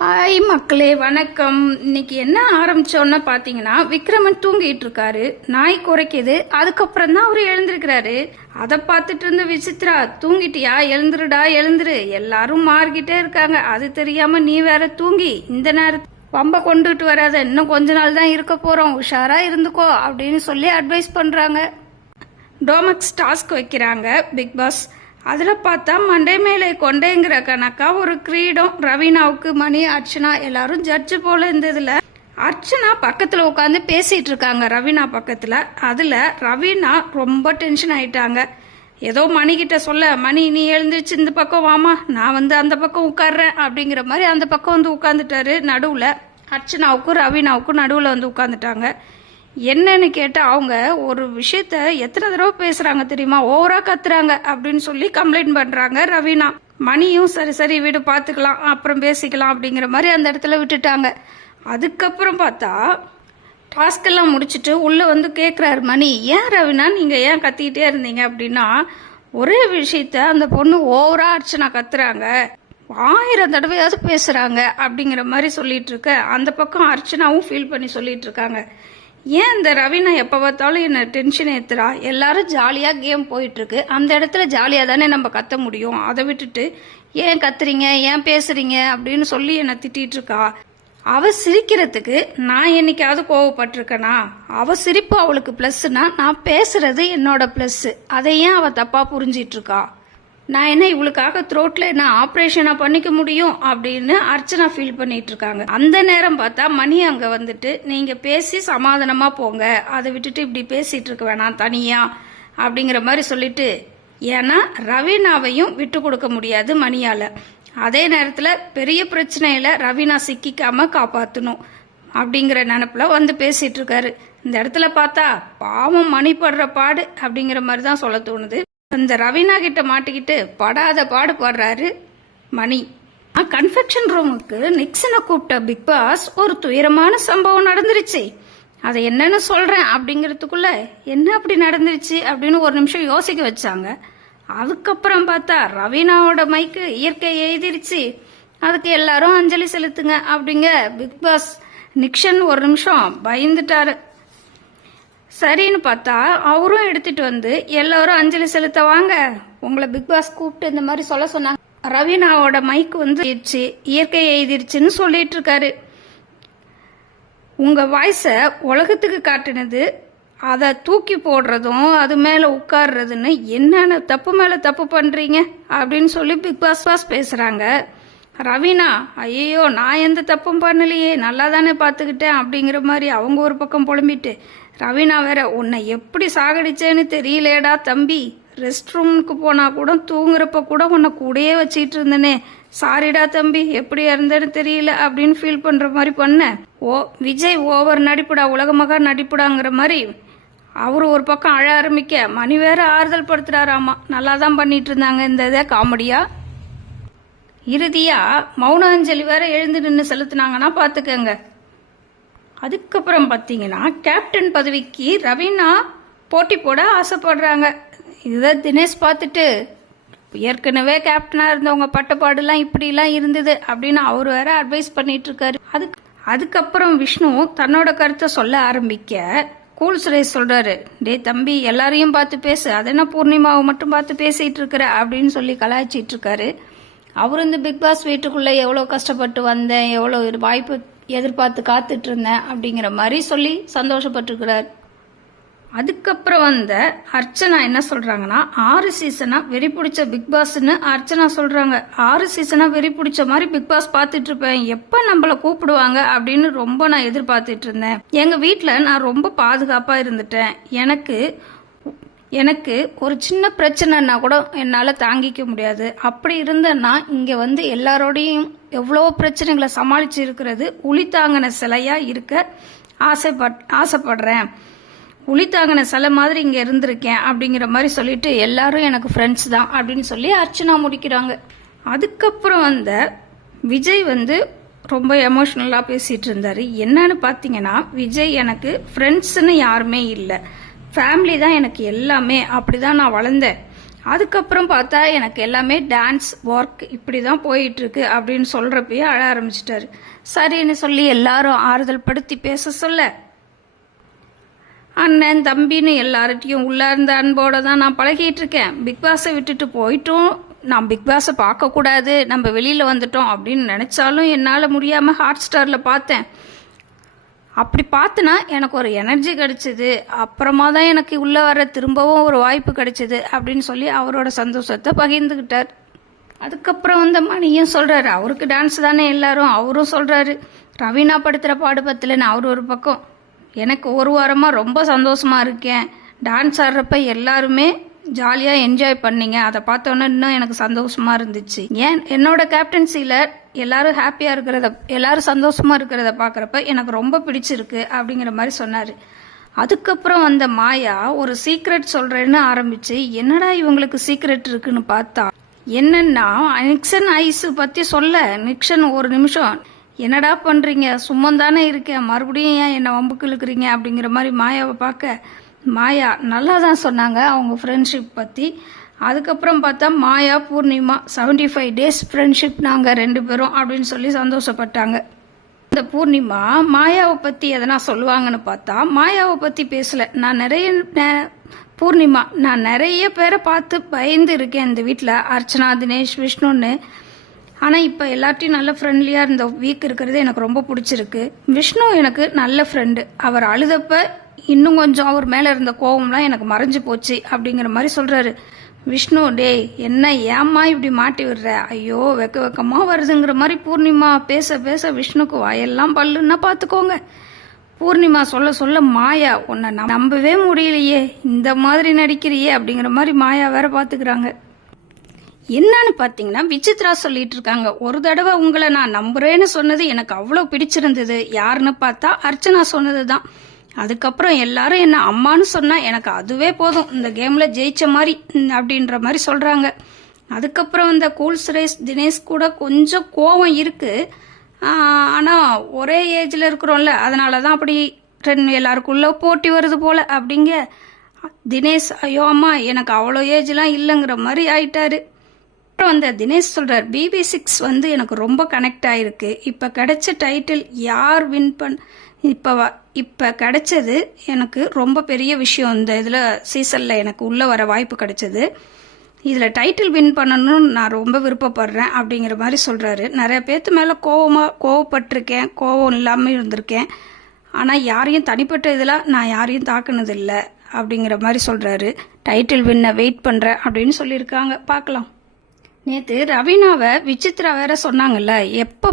Hi மக்களே, வணக்கம். இன்னைக்கு என்ன ஆரம்பிச்சோன்னு பார்த்தீங்கன்னா, விக்ரமன் தூங்கிட்டு இருக்காரு. நாய் குறைக்குது. அதுக்கப்புறம் தான் அவர் எழுந்திருக்கிறாரு. அதை பார்த்துட்டு இருந்த விசித்ரா, தூங்கிட்டியா, எழுந்துருடா எழுந்துரு, எல்லாரும் மாறிக்கிட்டே இருக்காங்க, அது தெரியாம நீ வேற தூங்கி இந்த நேரத்து பம்ப கொண்டுட்டு வராத, இன்னும் கொஞ்ச நாள் தான் இருக்க போறோம், உஷாரா இருந்துக்கோ அப்படின்னு சொல்லி அட்வைஸ் பண்றாங்க. டோமக்ஸ் டாஸ்க் வைக்கிறாங்க பிக் பாஸ். அதில் பார்த்தா மண்டே மேலே கொண்டேங்கிற கணக்கா ஒரு கிரீடம். ரவீனாவுக்கு மணி, அர்ச்சனா எல்லாரும் ஜட்ஜு போல இருந்ததுல அர்ச்சனா பக்கத்தில் உட்காந்து பேசிட்டு இருக்காங்க ரவீனா பக்கத்தில். அதில் ரவீனா ரொம்ப டென்ஷன் ஆயிட்டாங்க. ஏதோ மணிக்கிட்ட சொல்ல, மணி நீ எழுந்திரிச்சு இந்த பக்கம் வாமா, நான் வந்து அந்த பக்கம் உட்கார்றேன் அப்படிங்கிற மாதிரி அந்த பக்கம் வந்து உட்காந்துட்டாரு. நடுவில் அர்ச்சனாவுக்கும் ரவீனாவுக்கும் நடுவில் வந்து உட்காந்துட்டாங்க. என்னன்னு கேட்டால் அவங்க ஒரு விஷயத்த எத்தனை தடவை பேசுகிறாங்க தெரியுமா, ஓவராக கத்துறாங்க அப்படின்னு சொல்லி கம்ப்ளைண்ட் பண்ணுறாங்க ரவீனா. மணியும் சரி சரி வீடு பார்த்துக்கலாம் அப்புறம் பேசிக்கலாம் அப்படிங்கிற மாதிரி அந்த இடத்துல விட்டுட்டாங்க. அதுக்கப்புறம் பார்த்தா டாஸ்கெல்லாம் முடிச்சுட்டு உள்ளே வந்து கேட்குறாரு மணி, ஏன் ரவீனா நீங்கள் ஏன் கத்திக்கிட்டே இருந்தீங்க அப்படின்னா, ஒரே விஷயத்த அந்த பொண்ணு ஓவராக அர்ச்சனா கத்துறாங்க, 1000 தடவையாவது பேசுகிறாங்க அப்படிங்கிற மாதிரி சொல்லிட்டு இருக்க. அந்த பக்கம் அர்ச்சனாவும் ஃபீல் பண்ணி சொல்லிட்டு இருக்காங்க, ஏன் இந்த ரவீனா எப்போ பார்த்தாலும் என்ன டென்ஷன் ஏற்றுறா, எல்லாரும் ஜாலியாக கேம் போயிட்டுருக்கு, அந்த இடத்துல ஜாலியாக தானே நம்ம கத்த முடியும், அதை விட்டுட்டு ஏன் கத்துறீங்க, ஏன் பேசுறீங்க அப்படின்னு சொல்லி என்னை திட்டிகிட்டு இருக்கா. அவ சிரிக்கிறதுக்கு நான் என்னைக்காவது கோவப்பட்டிருக்கேனா? அவ சிரிப்பு அவளுக்கு ப்ளஸ்னா நான் பேசுறது என்னோட ப்ளஸ். அதை ஏன் அவ தப்பா புரிஞ்சிட்டு இருக்கா? நான் என்ன இவளுக்காக த்ரோட்ல என்ன ஆப்ரேஷனா பண்ணிக்க முடியும் அப்படின்னு அர்ச்சனா ஃபீல் பண்ணிட்டு இருக்காங்க. அந்த நேரம் பார்த்தா மணி அங்க வந்துட்டு, நீங்க பேசி சமாதானமா போங்க, அதை விட்டுட்டு இப்படி பேசிட்டு இருக்க வேணாம் தனியா அப்படிங்கிற மாதிரி சொல்லிட்டு, ஏன்னா ரவீனாவையும் விட்டு கொடுக்க முடியாது மணியால. அதே நேரத்துல பெரிய பிரச்சனையில ரவீனா சிக்கிக்காம காப்பாத்தணும் அப்படிங்கிற நினைப்புல வந்து பேசிட்டு இருக்காரு. இந்த இடத்துல பார்த்தா பாவம் மணி படுற பாடு அப்படிங்கிற மாதிரி தான் சொல்ல தோணுது. அந்த ரவீனா கிட்ட மாட்டிக்கிட்டு படாத பாடு படுறாரு மணி. கன்ஃபெக்ஷன் ரூமுக்கு நிக்சனை கூப்பிட்ட பிக் பாஸ் ஒரு துயரமான சம்பவம் நடந்துருச்சு. அதை என்னன்னு சொல்றேன் அப்படிங்கிறதுக்குள்ள என்ன அப்படி நடந்துருச்சு அப்படின்னு ஒரு நிமிஷம் யோசிக்க வச்சாங்க. அதுக்கப்புறம் பார்த்தா ரவீனாவோட மைக்கு இயற்கை எழுதிருச்சு, அதுக்கு எல்லாரும் அஞ்சலி செலுத்துங்க அப்படிங்க பிக் பாஸ். நிக்சன் ஒரு நிமிஷம் பயந்துட்டாரு. சரின்னு பார்த்தா அவரும் எடுத்துட்டு வந்து எல்லாரும் அஞ்சலி செலுத்த வாங்க, உங்களை பிக் பாஸ் கூப்பிட்டு இந்த மாதிரி சொல்ல சொன்னாங்க. ரவீனாவோட மைக்கு வந்து இயற்கை எழுதிருச்சுன்னு சொல்லிட்டு இருக்காரு. உங்க வாய்ஸ உலகத்துக்கு காட்டினது, அதை தூக்கி போடுறதும் அது மேல உட்கார்றதுன்னு என்னென்ன தப்பு மேல தப்பு பண்றீங்க அப்படின்னு சொல்லி பிக் பாஸ் பேசுறாங்க. ரவீனா, ஐயோ நான் எந்த தப்பும் பண்ணலையே, நல்லா தானே பார்த்துக்கிட்டேன் அப்படிங்கிற மாதிரி அவங்க ஒரு பக்கம் புலம்பிட்டு, ரவீனா வேற, உன்னை எப்படி சாகடிச்சேன்னு தெரியலேடா தம்பி, ரெஸ்ட் ரூமுக்கு போனா கூட தூங்குறப்ப கூட உன்னை கூடயே வச்சுக்கிட்டு இருந்தனே, சாரிடா தம்பி, எப்படி இருந்தேன்னு தெரியல அப்படின்னு ஃபீல் பண்ற மாதிரி பண்ண. விஜய் ஓவர் நடிப்புடா, உலகமாக நடிப்புடாங்கிற மாதிரி அவரு ஒரு பக்கம் அழ ஆரம்பிக்க, மணி வேற ஆறுதல் படுத்துறாராமா. நல்லா தான் பண்ணிட்டு இருந்தாங்க இந்த இதை காமெடியா. இறுதியா மௌன அஞ்சலி வேற எழுந்து நின்று செலுத்தினாங்கன்னா பாத்துக்கங்க. அதுக்கப்புறம் பார்த்தீங்கன்னா கேப்டன் பதவிக்கு ரவீனா போட்டி போட ஆசைப்படுறாங்க. இதை தினேஷ் பார்த்துட்டு, ஏற்கனவே கேப்டனா இருந்தவங்க பட்டப்பாடுலாம் இப்படிலாம் இருந்தது அப்படின்னு அவர் வேற அட்வைஸ் பண்ணிட்டு இருக்காரு. அதுக்கப்புறம் விஷ்ணு தன்னோட கருத்தை சொல்ல ஆரம்பிக்க கூல் சுரேஷ் சொல்றாரு, டே தம்பி எல்லாரையும் பார்த்து பேசு, அது என்ன பூர்ணிமாவை மட்டும் பார்த்து பேசிட்டு இருக்கிற அப்படின்னு சொல்லி கலாய்ச்சிட்டு இருக்காரு. அவரு இந்த பிக் பாஸ் வீட்டுக்குள்ள எவ்வளோ கஷ்டப்பட்டு வந்தேன், எவ்வளோ வாய்ப்பு எதிர்பார்த்து காத்துட்டு இருந்தேன் அப்படிங்கிற மாதிரி சொல்லி சந்தோஷப்பட்டிருக்கிறார். அதுக்கப்புறம் வந்த அர்ச்சனா என்ன சொல்றாங்கன்னா, 6 சீசனா வெறி பிடிச்ச பிக் பாஸ்ன்னு அர்ச்சனா சொல்றாங்க. 6 சீசனா வெறி பிடிச்ச மாதிரி பிக் பாஸ் பார்த்துட்டு இருப்பேன், எப்ப நம்மள கூப்பிடுவாங்க அப்படின்னு ரொம்ப நான் எதிர்பார்த்துட்டு இருந்தேன். எங்க வீட்டுல நான் ரொம்ப பாதுகாப்பா இருந்துட்டேன். எனக்கு ஒரு சின்ன பிரச்சனைன்னா கூட என்னால் தாங்கிக்க முடியாது. அப்படி இருந்தேன்னா இங்கே வந்து எல்லாரோடையும் எவ்வளோ பிரச்சனைகளை சமாளித்து இருக்கிறது உளித்தாங்கின சிலையா இருக்க ஆசைப்படுறேன். உளித்தாங்கின சிலை மாதிரி இங்கே இருந்திருக்கேன் அப்படிங்கிற மாதிரி சொல்லிட்டு எல்லாரும் எனக்கு ஃப்ரெண்ட்ஸ் தான் அப்படின்னு சொல்லி அர்ச்சனா முடிக்கிறாங்க. அதுக்கப்புறம் வந்த விஜய் வந்து ரொம்ப எமோஷ்னலாக பேசிகிட்டு இருந்தார். என்னன்னு பார்த்தீங்கன்னா, விஜய் எனக்கு ஃப்ரெண்ட்ஸ்ன்னு யாருமே இல்லை, ஃபேமிலி தான் எனக்கு எல்லாமே, அப்படிதான் நான் வளர்ந்தேன், அதுக்கப்புறம் பார்த்தா எனக்கு எல்லாமே டான்ஸ் ஒர்க் இப்படி தான் போயிட்டுருக்கு அப்படின்னு சொல்கிறப்பயே அழ ஆரம்பிச்சிட்டாரு. சரின்னு சொல்லி எல்லாரும் ஆறுதல் படுத்தி பேச சொல்ல அண்ணன் தம்பின்னு எல்லார்ட்டையும் உள்ள இருந்த அன்போட தான் நான் பழகிட்டு இருக்கேன். பிக் பாஸை விட்டுட்டு போயிட்டும் நான் பிக் பாஸை பார்க்கக்கூடாது, நம்ம வெளியில் வந்துட்டோம் அப்படின்னு நினச்சாலும் என்னால் முடியாமல் ஹாட் ஸ்டாரில் பார்த்தேன். அப்படி பார்த்தனா எனக்கு ஒரு எனர்ஜி கிடைச்சிது, அப்புறமா தான் எனக்கு உள்ளே வர திரும்பவும் ஒரு வாய்ப்பு கிடைச்சிது அப்படின்னு சொல்லி அவரோட சந்தோஷத்தை பகிர்ந்துக்கிட்டார். அதுக்கப்புறம் வந்து மணியும் சொல்கிறாரு, அவருக்கு டான்ஸ் தானே எல்லாரும், அவரும் சொல்கிறாரு ரவீனா படுத்துகிற பாடுபத்தில்னு. அவர் ஒரு பக்கம் எனக்கு ஒரு வாரமாக ரொம்ப சந்தோஷமாக இருக்கேன், டான்ஸ் ஆடுறப்ப எல்லாருமே ஜாலியாக என்ஜாய் பண்ணீங்க, அதை பார்த்தோன்னே இன்னும் எனக்கு சந்தோஷமாக இருந்துச்சு. ஏன் என்னோட கேப்டன்சியில் எல்லாரும் ஹாப்பியாக இருக்கிறத எல்லாரும் சந்தோஷமாக இருக்கிறத பார்க்குறப்ப எனக்கு ரொம்ப பிடிச்சிருக்கு அப்படிங்கிற மாதிரி சொன்னார். அதுக்கப்புறம் வந்த மாயா ஒரு சீக்ரெட் சொல்கிறேன்னு ஆரம்பித்து என்னடா இவங்களுக்கு சீக்ரெட் இருக்குன்னு பார்த்தா என்னன்னா நிக்சன் ஐஸு பற்றி சொல்ல. நிக்சன் ஒரு நிமிஷம் என்னடா பண்ணுறீங்க, சும்மா தானே இருக்கேன், மறுபடியும் ஏன் என்னை வம்புக்கு இழுக்கிறீங்க அப்படிங்கிற மாதிரி மாயாவை பார்க்க மாயா நல்லா தான் சொன்னாங்க அவங்க ஃப்ரெண்ட்ஷிப் பற்றி. அதுக்கப்புறம் பார்த்தா மாயா பூர்ணிமா 75 டேஸ் ஃப்ரெண்ட்ஷிப் நாங்கள் 2 பேரும் அப்படின்னு சொல்லி சந்தோஷப்பட்டாங்க. இந்த பூர்ணிமா மாயாவை பற்றி எதனா சொல்லுவாங்கன்னு பார்த்தா மாயாவை பற்றி பேசலை. நான் நிறைய பேரை பார்த்து பயந்து இருக்கேன் இந்த வீட்டில், அர்ச்சனா, தினேஷ், விஷ்ணுன்னு. ஆனால் இப்போ எல்லாத்தையும் நல்ல ஃப்ரெண்ட்லியாக இருந்த வீக் இருக்கிறது எனக்கு ரொம்ப பிடிச்சிருக்கு. விஷ்ணு எனக்கு நல்ல ஃப்ரெண்டு, அவர் அழுதப்ப இன்னும் கொஞ்சம் அவர் மேலே இருந்த கோவம்லாம் எனக்கு மறைஞ்சு போச்சு அப்படிங்கிற மாதிரி சொல்கிறாரு. விஷ்ணு டேய் என்ன ஏம்மா இப்படி மாட்டி விடுற, ஐயோ வெக்கமாக வருதுங்கிற மாதிரி பூர்ணிமா பேச பேச விஷ்ணுக்கு வாயெல்லாம் பல்லுன்னா பார்த்துக்கோங்க. பூர்ணிமா சொல்ல சொல்ல மாயா உன்னை நம்பவே முடியலையே, இந்த மாதிரி நடிக்கிறியே அப்படிங்கிற மாதிரி மாயா வேற பார்த்துக்கிறாங்க. என்னன்னு பார்த்தீங்கன்னா விசித்ரா சொல்லிட்டு இருக்காங்க, ஒரு தடவை உங்களை நான் நம்புறேன்னு சொன்னது எனக்கு அவ்வளோ பிடிச்சிருந்தது, யாருன்னு பார்த்தா அர்ச்சனா சொன்னது தான். அதுக்கப்புறம் எல்லாரும் என்ன அம்மானு சொன்னா எனக்கு அதுவே போதும், இந்த கேம்ல ஜெயிச்ச மாதிரி அப்படின்ற மாதிரி சொல்றாங்க. அதுக்கப்புறம் இந்த கூல் சுரேஷ் தினேஷ் கூட கொஞ்சம் கோவம் இருக்கு, ஆனால் ஒரே ஏஜில் இருக்கிறோம்ல அதனால தான் அப்படி எல்லாருக்குள்ள போட்டி வருது போல அப்படிங்க. தினேஷ் ஐயோ அம்மா எனக்கு அவ்வளோ ஏஜ்லாம் இல்லைங்கிற மாதிரி ஆயிட்டாரு. அப்புறம் அந்த தினேஷ் சொல்றார் BB6 வந்து எனக்கு ரொம்ப கனெக்ட் ஆயிருக்கு, இப்போ கிடைச்ச டைட்டில் யார் வின் இப்போ கிடைச்சது எனக்கு ரொம்ப பெரிய விஷயம், இந்த இதில் சீசனில் எனக்கு உள்ளே வர வாய்ப்பு கிடைச்சது, இதில் டைட்டில் வின் பண்ணணும்னு நான் ரொம்ப விருப்பப்படுறேன் அப்படிங்கிற மாதிரி சொல்கிறாரு. நிறைய பேர்த்து மேலே கோவப்பட்டிருக்கேன், கோவம் இல்லாமல் இருந்திருக்கேன், ஆனால் யாரையும் தனிப்பட்ட இதில் நான் யாரையும் தாக்குனதில்லை அப்படிங்கிற மாதிரி சொல்கிறாரு. டைட்டில் வின்னை வெயிட் பண்ணுறேன் அப்படின்னு சொல்லியிருக்காங்க, பார்க்கலாம். நேற்று ரவீனாவை விசித்ரா வேற சொன்னாங்கல்ல, எப்போ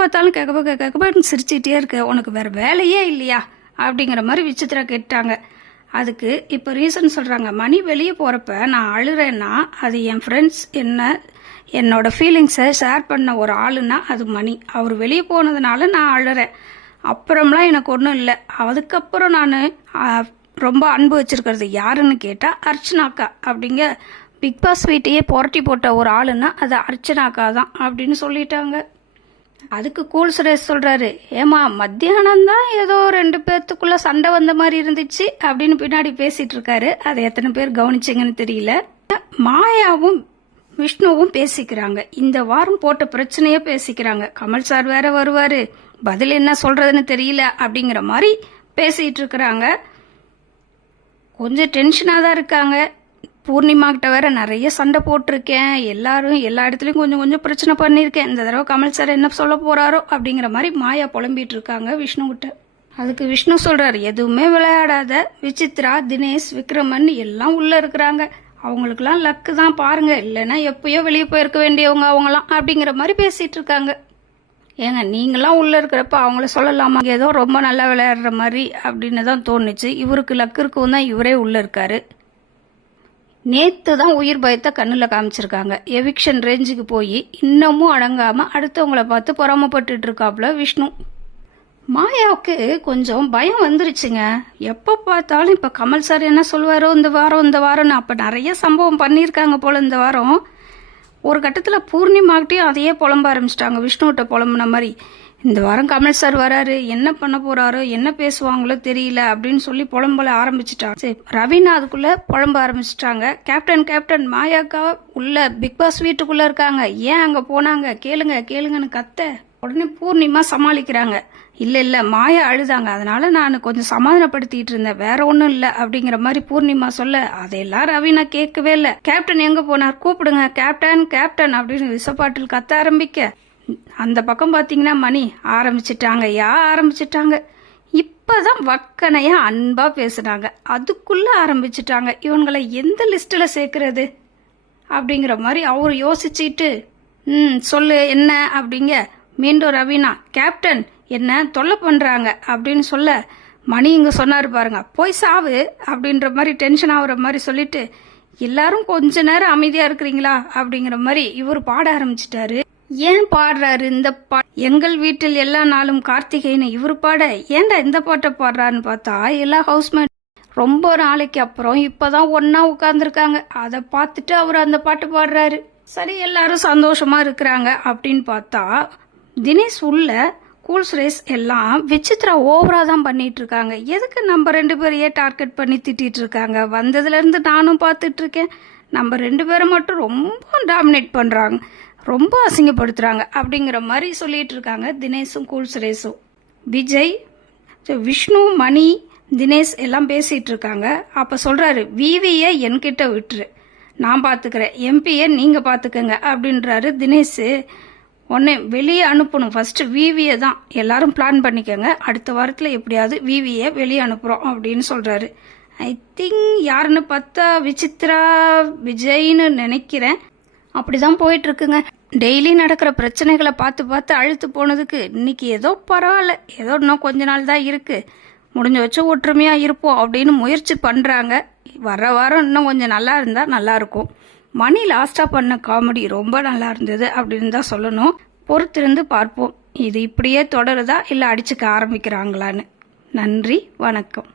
பார்த்தாலும் கேட்கப்பன்னு சிரிச்சுட்டே இருக்க, உனக்கு வேற வேலையே இல்லையா அப்படிங்கிற மாதிரி விசித்ரா கேட்டாங்க. அதுக்கு இப்போ ரீசன் சொல்கிறாங்க, மணி வெளியே போகிறப்ப நான் அழுறேன்னா அது என் ஃப்ரெண்ட்ஸ் என்னோட ஃபீலிங்ஸை ஷேர் பண்ண ஒரு ஆளுன்னா அது மணி, அவர் வெளியே போனதுனால நான் அழுறேன், அப்புறம்லாம் எனக்கு ஒன்றும் இல்லை. அதுக்கப்புறம் நான் ரொம்ப அன்பு வச்சிருக்கிறது யாருன்னு கேட்டால் அர்ச்சனாக்கா அப்படிங்க. பிக் பாஸ் வீட்டையே புரட்டி போட்ட ஒரு ஆளுன்னா அது அர்ச்சனாக்கா தான் அப்படின்னு சொல்லிட்டாங்க. அதுக்கு கூல் சுரேஷ் சொல்கிறாரு, ஏமா மத்தியானம் தான் ஏதோ 2 பேர்த்துக்குள்ளே சண்டை வந்த மாதிரி இருந்துச்சு அப்படின்னு பின்னாடி பேசிகிட்டு இருக்காரு, அதை எத்தனை பேர் கவனிச்சிங்கன்னு தெரியல. மாயாவும் விஷ்ணுவும் பேசிக்கிறாங்க, இந்த வாரம் போட்ட பிரச்சனையே பேசிக்கிறாங்க, கமல் சார் வேற வருவார், பதில் என்ன சொல்கிறதுன்னு தெரியல அப்படிங்கிற மாதிரி பேசிகிட்டு இருக்கிறாங்க. கொஞ்சம் டென்ஷனாக தான் இருக்காங்க. பூர்ணிமா கிட்ட வேற நிறைய சண்டை போட்டிருக்கேன், எல்லா இடத்துலையும் கொஞ்சம் கொஞ்சம் பிரச்சனை பண்ணியிருக்கேன், இந்த தடவை கமல் சார் என்ன சொல்ல போறாரோ அப்படிங்கிற மாதிரி மாயா புலம்பிட்டு இருக்காங்க விஷ்ணு கிட்ட. அதுக்கு விஷ்ணு சொல்றாரு, எதுவுமே விளையாடாத விசித்ரா, தினேஷ், விக்ரமன் எல்லாம் உள்ள இருக்கிறாங்க, அவங்களுக்குலாம் லக்கு தான் பாருங்க, இல்லைன்னா எப்பயோ வெளியே போயிருக்க வேண்டியவங்க அவங்களாம் அப்படிங்கிற மாதிரி பேசிட்டு இருக்காங்க. ஏங்க நீங்களாம் உள்ள இருக்கிறப்ப அவங்கள சொல்லலாமா, ஏதோ ரொம்ப நல்லா விளையாடுற மாதிரி அப்படின்னு தான் தோணுச்சு. இவருக்கு லக்கு இருக்கும் தான் இவரே உள்ள இருக்காரு. நேற்று தான் உயிர் பயத்தை கண்ணில் காமிச்சிருக்காங்க, எவிக்ஷன் ரேஞ்சுக்கு போய் இன்னமும் அடங்காமல் அடுத்தவங்கள பார்த்து பொறாமப்பட்டுட்டு இருக்காப்புல விஷ்ணு. மாயாவுக்கு கொஞ்சம் பயம் வந்துருச்சுங்க, எப்போ பார்த்தாலும் இப்போ கமல் சார் என்ன சொல்லுவாரோ இந்த வாரம்னு அப்போ நிறைய சம்பவம் பண்ணியிருக்காங்க போல் இந்த வாரம். ஒரு கட்டத்தில் பூர்ணிமாக்கிட்டையும் அதையே புலம்ப ஆரம்பிச்சிட்டாங்க, விஷ்ணுகிட்ட புலம்புன மாதிரி. இந்த வாரம் கமல் சார் வராரு, என்ன பண்ண போறாரோ என்ன பேசுவாங்களோ தெரியல அப்படின்னு சொல்லி புலம்பல ஆரம்பிச்சுட்டாங்க. சரி, ரவீனா அதுக்குள்ள புலம்ப ஆரம்பிச்சிட்டாங்க. கேப்டன் மாயாக்கா உள்ள பிக் பாஸ் வீட்டுக்குள்ள இருக்காங்க, ஏன் அங்க போனாங்க, கேளுங்க கேளுங்கன்னு கத்த உடனே பூர்ணிமா சமாளிக்கிறாங்க. இல்ல மாயா அழுதாங்க, அதனால நான் கொஞ்சம் சமாதானப்படுத்திட்டு இருந்தேன், வேற ஒண்ணும் இல்ல அப்படிங்கிற மாதிரி பூர்ணிமா சொல்ல அதையெல்லாம் ரவீனா கேட்கவே இல்ல. கேப்டன் எங்க போனார், கூப்பிடுங்க கேப்டன் அப்படின்னு விசப்பாட்டில் கத்த ஆரம்பிக்க அந்த பக்கம் பாத்தீங்கன்னா மணி ஆரம்பிச்சிட்டாங்க. இப்பதான் வக்கனையா அன்பா பேசுனாங்க, அதுக்குள்ள ஆரம்பிச்சிட்டாங்க. இவங்களை எந்த லிஸ்ட்ல சேர்க்கறது அப்படிங்கிற மாதிரி அவரு யோசிச்சுட்டு சொல்லு என்ன அப்படிங்க. மீண்டும் ரவீனா கேப்டன் என்ன தொல்லை பண்றாங்க அப்படின்னு சொல்ல மணி இங்க சொன்னாரு பாருங்க, போய் சாவு அப்படின்ற மாதிரி டென்ஷன் ஆகுற மாதிரி சொல்லிட்டு எல்லாரும் கொஞ்ச நேரம் அமைதியா இருக்கிறீங்களா அப்படிங்கிற மாதிரி இவர் பாட ஆரம்பிச்சிட்டாரு. ஏன் பாடுறாரு இந்த எங்கள் வீட்டில் எல்லா நாளும் கார்த்திகைன்னு இவர் பாட ஏன்டா இந்த பாட்டை பாடுறாருன்னு பார்த்தா எல்லா ஹவுஸ்மேட் ரொம்ப நாளைக்கு அப்புறம் இப்பதான் ஒன்னா உட்கார்ந்துருக்காங்க, அதை பார்த்துட்டு அவர் அந்த பாட்டு பாடுறாரு. சரி, எல்லாரும் சந்தோஷமா இருக்கிறாங்க அப்படின்னு பார்த்தா தினேஷ் உள்ள கூல் சுரேஷ் எல்லாம் விசித்ரா ஓவரா தான் பண்ணிட்டு இருக்காங்க. எதுக்கு நம்ம 2 பேரையே டார்கெட் பண்ணி திட்டிட்டு இருக்காங்க, வந்ததுல இருந்து நானும் பார்த்துட்டு இருக்கேன். நம்ம 2 பேரை மட்டும் ரொம்ப டாமினேட் பண்றாங்க, ரொம்ப அசிங்கப்படுத்துறாங்க அப்படிங்கிற மாதிரி சொல்லிட்டு இருக்காங்க தினேஷும் கூல் சுரேஷும். விஜய், விஷ்ணு, மணி, தினேஷ் எல்லாம் பேசிட்டு இருக்காங்க. அப்ப சொல்றாரு, விவிய என்கிட்ட விட்டுரு, நான் பாத்துக்கிறேன், எம்பியை நீங்க பாத்துக்கங்க அப்படின்றாரு தினேஷ். உடனே வெளியே அனுப்பணும், ஃபர்ஸ்ட் விவியை தான் எல்லாரும் பிளான் பண்ணிக்கோங்க, அடுத்த வாரத்தில் எப்படியாவது விவியை வெளியே அனுப்புகிறோம் அப்படின்னு சொல்கிறாரு. ஐ திங்க் யாருன்னு பார்த்தா விசித்ரா விஜய்னு நினைக்கிறேன். அப்படிதான் போயிட்டு இருக்குங்க. டெய்லி நடக்கிற பிரச்சனைகளை பார்த்து அழுத்து போனதுக்கு இன்னைக்கு ஏதோ பரவாயில்ல, ஏதோ இன்னும் கொஞ்ச நாள் தான் இருக்கு, முடிஞ்ச வச்சு ஒற்றுமையாக இருப்போம் அப்படின்னு முயற்சி பண்ணுறாங்க. வர வாரம் இன்னும் கொஞ்சம் நல்லா இருந்தால் நல்லா இருக்கும். மணி லாஸ்டா பண்ண காமெடி ரொம்ப நல்லா இருந்தது அப்படின்னு தான் சொல்லணும். பொறுத்திருந்து பார்ப்போம், இது இப்படியே தொடருதா இல்லை அடிச்சுக்க ஆரம்பிக்கிறாங்களான்னு. நன்றி, வணக்கம்.